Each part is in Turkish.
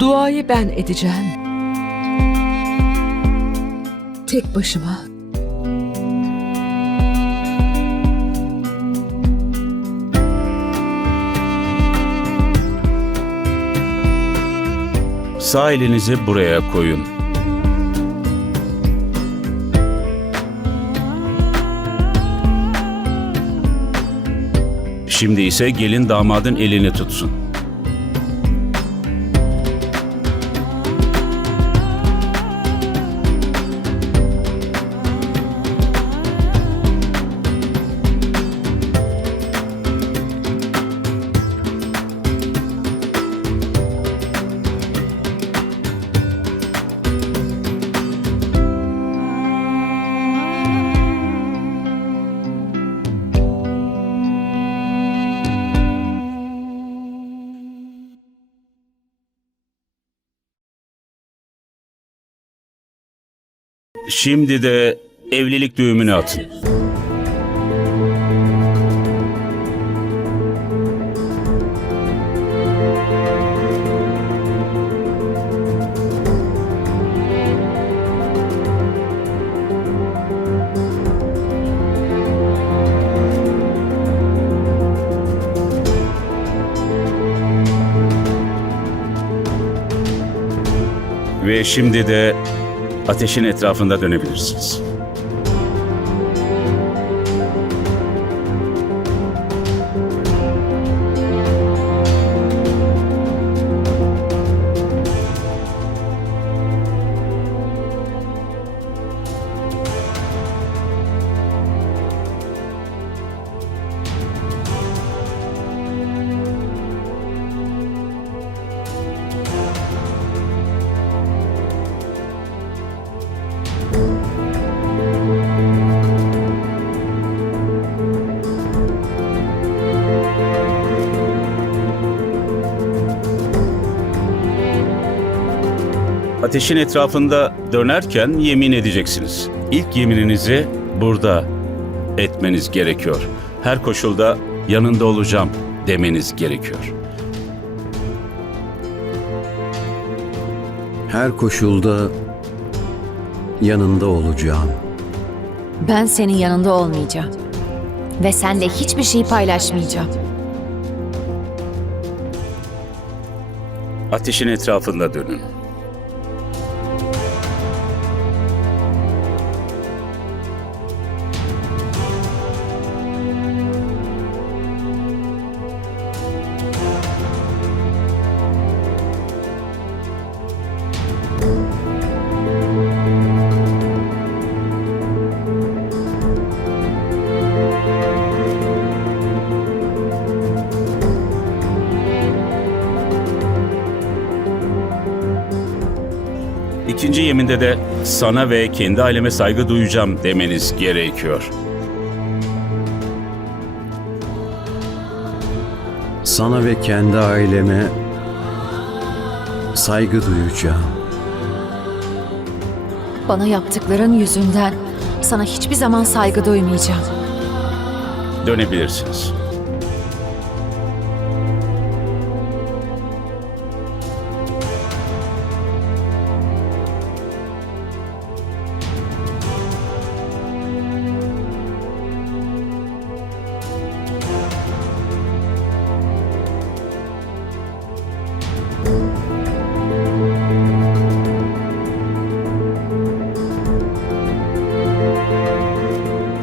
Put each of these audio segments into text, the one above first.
Duayı ben edeceğim. Tek başıma. Sağ elinizi buraya koyun. Şimdi ise gelin damadın elini tutsun. Şimdi de evlilik düğümünü atın. Ve şimdi de ateşin etrafında dönebilirsiniz. Ateşin etrafında dönerken yemin edeceksiniz. İlk yemininizi burada etmeniz gerekiyor. Her koşulda yanında olacağım demeniz gerekiyor. Her koşulda yanında olacağım. Ben senin yanında olmayacağım. Ve senle hiçbir şey paylaşmayacağım. Ateşin etrafında dönün. İkinci yeminde de sana ve kendi aileme saygı duyacağım demeniz gerekiyor. Sana ve kendi aileme saygı duyacağım. Bana yaptıkların yüzünden sana hiçbir zaman saygı duymayacağım. Dönebilirsiniz.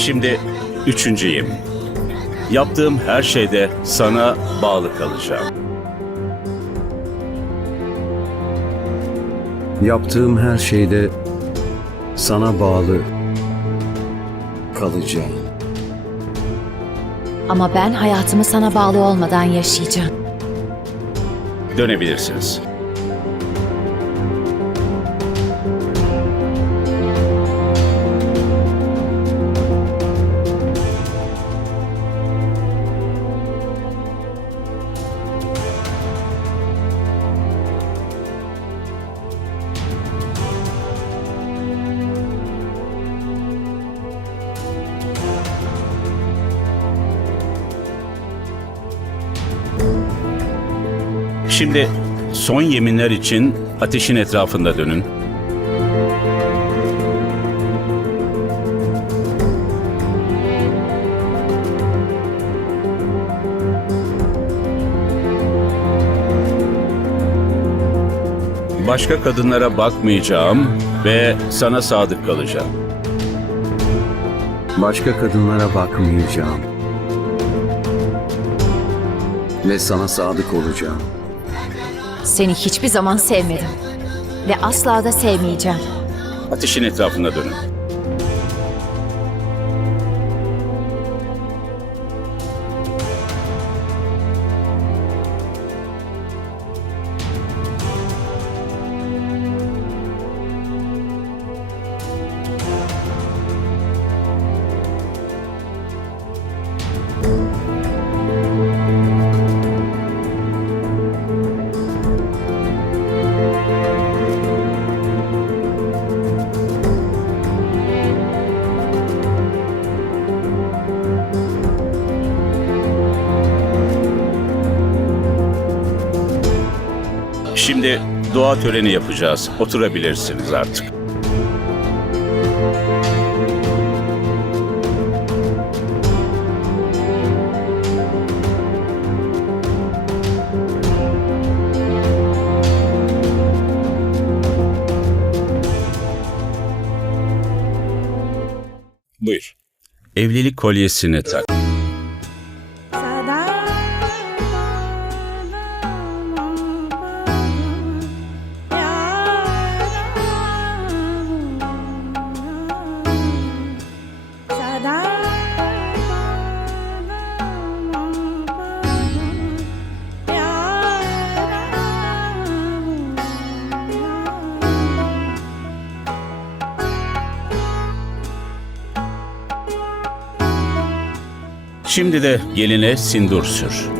Şimdi üçüncü yemin. Yaptığım her şeyde sana bağlı kalacağım. Yaptığım her şeyde sana bağlı kalacağım. Ama ben hayatımı sana bağlı olmadan yaşayacağım. Dönebilirsiniz. Şimdi son yeminler için ateşin etrafında dönün. Başka kadınlara bakmayacağım ve sana sadık kalacağım. Başka kadınlara bakmayacağım. Ve sana sadık olacağım. Seni hiçbir zaman sevmedim. Ve asla da sevmeyeceğim. Ateşin etrafında dönün. Şimdi dua töreni yapacağız. Oturabilirsiniz artık. Buyur. Evlilik kolyesini tak. Şimdi de geline sindur sür.